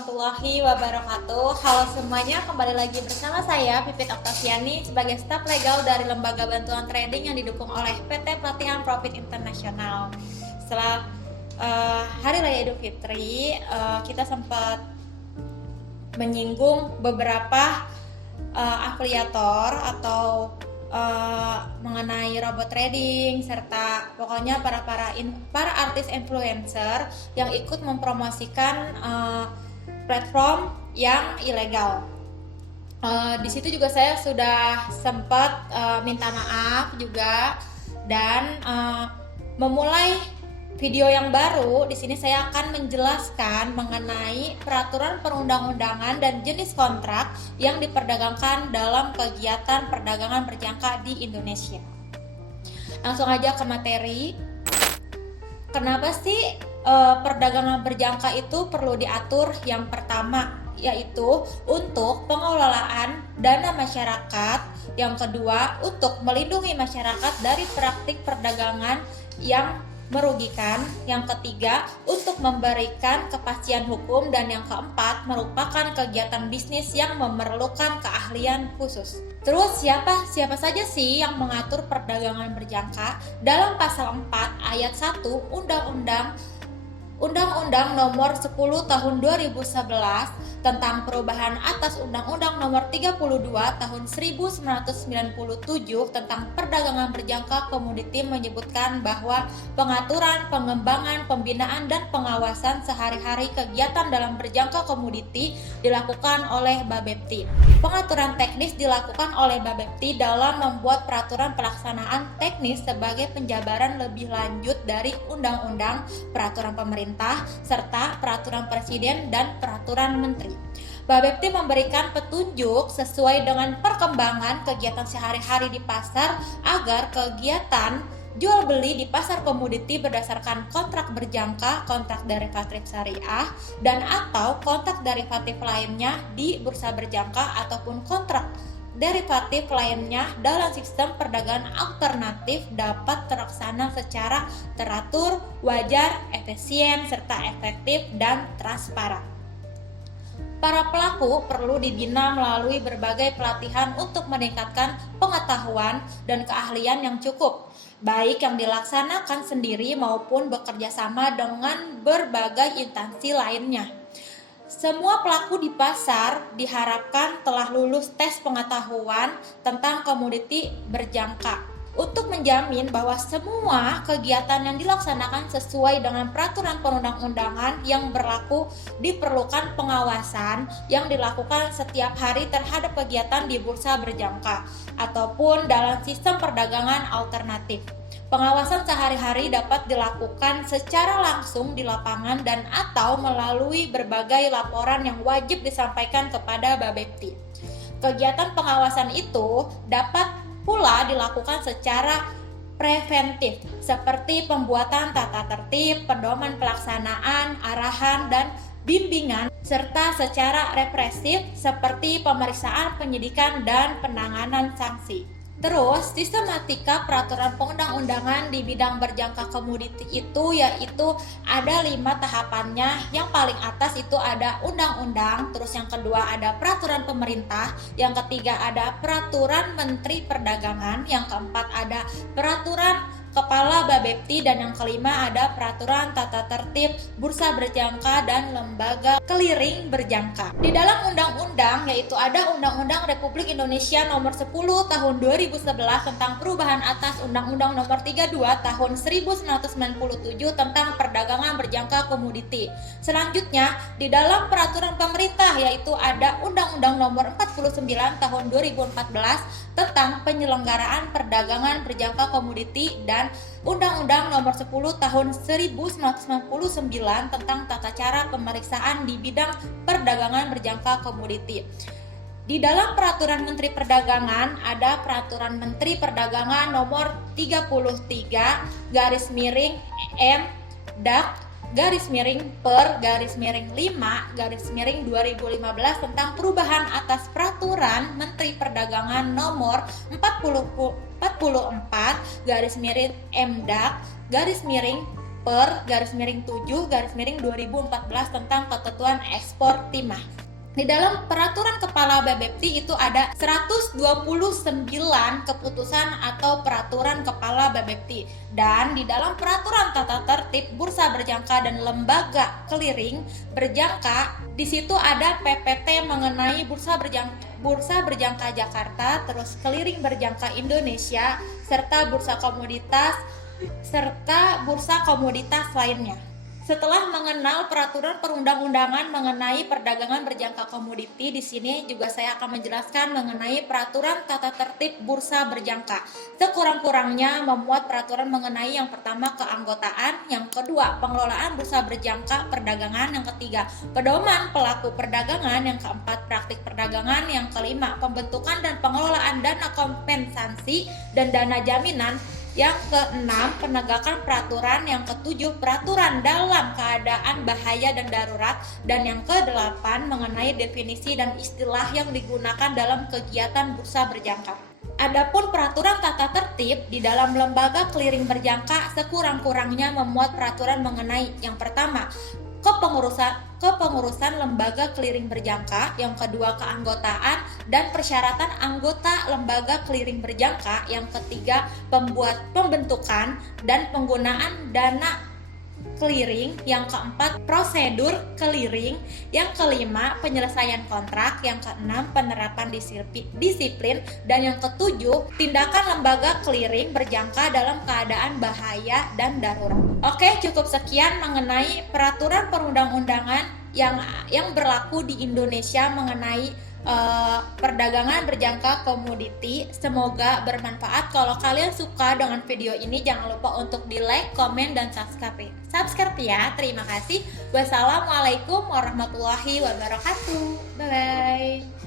warahmatullahi wabarakatuh. Halo semuanya, kembali lagi bersama saya Pipit Oktaviani sebagai staf legal dari Lembaga Bantuan Trading yang didukung oleh PT Pelatihan Profit Internasional. Setelah Hari Raya Idul Fitri, kita sempat menyinggung beberapa afiliator atau mengenai robot trading serta pokoknya para artis influencer yang ikut mempromosikan platform yang ilegal. Di situ juga saya sudah sempat minta maaf juga dan memulai video yang baru. Di sini saya akan menjelaskan mengenai peraturan perundang-undangan dan jenis kontrak yang diperdagangkan dalam kegiatan perdagangan berjangka di Indonesia. Langsung aja ke materi. Kenapa sih perdagangan berjangka itu perlu diatur? Yang pertama yaitu untuk pengelolaan dana masyarakat. Yang kedua untuk melindungi masyarakat dari praktik perdagangan yang merugikan. Yang ketiga untuk memberikan kepastian hukum, dan yang keempat merupakan kegiatan bisnis yang memerlukan keahlian khusus. Terus siapa saja sih yang mengatur perdagangan berjangka? Dalam pasal 4 ayat 1 Undang-Undang Nomor 10 Tahun 2011 tentang perubahan atas Undang-Undang Nomor 32 Tahun 1997 tentang perdagangan berjangka komoditi menyebutkan bahwa pengaturan, pengembangan, pembinaan, dan pengawasan sehari-hari kegiatan dalam berjangka komoditi dilakukan oleh Bapepti. Pengaturan teknis dilakukan oleh Bapepti dalam membuat peraturan pelaksanaan teknis sebagai penjabaran lebih lanjut dari undang-undang, peraturan pemerintah, serta peraturan presiden dan peraturan menteri. Bapepti memberikan petunjuk sesuai dengan perkembangan kegiatan sehari-hari di pasar agar kegiatan jual beli di pasar komoditi berdasarkan kontrak berjangka, kontrak derivatif syariah, dan atau kontrak derivatif lainnya di bursa berjangka ataupun kontrak derivatif lainnya dalam sistem perdagangan alternatif dapat terlaksana secara teratur, wajar, efisien, serta efektif dan transparan. Para pelaku perlu dibina melalui berbagai pelatihan untuk meningkatkan pengetahuan dan keahlian yang cukup, baik yang dilaksanakan sendiri maupun bekerja sama dengan berbagai instansi lainnya. Semua pelaku di pasar diharapkan telah lulus tes pengetahuan tentang komoditi berjangka untuk menjamin bahwa semua kegiatan yang dilaksanakan sesuai dengan peraturan perundang-undangan yang berlaku. Diperlukan pengawasan yang dilakukan setiap hari terhadap kegiatan di bursa berjangka ataupun dalam sistem perdagangan alternatif. Pengawasan sehari-hari dapat dilakukan secara langsung di lapangan dan atau melalui berbagai laporan yang wajib disampaikan kepada Bapepti. Kegiatan pengawasan itu dapat pula dilakukan secara preventif seperti pembuatan tata tertib, pedoman pelaksanaan, arahan, dan bimbingan, serta secara represif seperti pemeriksaan, penyidikan, dan penanganan sanksi. Terus, sistematika peraturan perundang-undangan di bidang berjangka komoditi itu yaitu ada 5 tahapannya. Yang paling atas itu ada undang-undang, terus yang kedua ada peraturan pemerintah, yang ketiga ada peraturan Menteri Perdagangan, yang keempat ada peraturan Kepala Bapepti, dan yang kelima ada peraturan tata tertib bursa berjangka dan lembaga clearing berjangka. Di dalam undang-undang yaitu ada Undang-Undang Republik Indonesia Nomor 10 Tahun 2011 tentang perubahan atas Undang-Undang Nomor 32 Tahun 1997 tentang perdagangan berjangka komoditi. Selanjutnya di dalam peraturan pemerintah yaitu ada Undang-Undang Nomor 49 Tahun 2014 tentang penyelenggaraan perdagangan berjangka komoditi, dan Undang-Undang Nomor 10 Tahun 1999 tentang tata cara pemeriksaan di bidang perdagangan berjangka komoditi. Di dalam peraturan Menteri Perdagangan ada peraturan Menteri Perdagangan Nomor 33 garis miring M DAK garis miring per garis miring 5 garis miring 2015 tentang perubahan atas peraturan Menteri Perdagangan Nomor 44 garis miring MDAK garis miring per/7/2014 tentang ketentuan ekspor timah. Di dalam peraturan kepala Bapepti itu ada 129 keputusan atau peraturan kepala Bapepti, dan di dalam peraturan tata tertib bursa berjangka dan lembaga clearing berjangka di situ ada PPT mengenai bursa berjangka Jakarta, terus clearing berjangka Indonesia, serta bursa komoditas lainnya. Setelah mengenal peraturan perundang-undangan mengenai perdagangan berjangka komoditi, di sini juga saya akan menjelaskan mengenai peraturan tata tertib bursa berjangka. Sekurang-kurangnya memuat peraturan mengenai yang pertama keanggotaan, yang kedua pengelolaan bursa berjangka perdagangan, yang ketiga pedoman pelaku perdagangan, yang keempat praktik perdagangan, yang kelima pembentukan dan pengelolaan dana kompensasi dan dana jaminan, yang keenam penegakan peraturan, yang ketujuh peraturan dalam keadaan bahaya dan darurat, dan yang kedelapan mengenai definisi dan istilah yang digunakan dalam kegiatan bursa berjangka. Adapun peraturan tata tertib di dalam lembaga clearing berjangka sekurang-kurangnya memuat peraturan mengenai yang pertama kepengurusan lembaga clearing berjangka, yang kedua keanggotaan dan persyaratan anggota lembaga clearing berjangka, yang ketiga pembentukan dan penggunaan dana clearing, yang keempat prosedur clearing, yang kelima penyelesaian kontrak, yang keenam penerapan disiplin, dan yang ketujuh tindakan lembaga clearing berjangka dalam keadaan bahaya dan darurat. Oke, cukup sekian mengenai peraturan perundang-undangan yang berlaku di Indonesia mengenai perdagangan berjangka komoditi. Semoga bermanfaat. Kalau kalian suka dengan video ini, jangan lupa untuk di like, komen, dan subscribe ya. Terima kasih. Wassalamualaikum warahmatullahi wabarakatuh. Bye bye.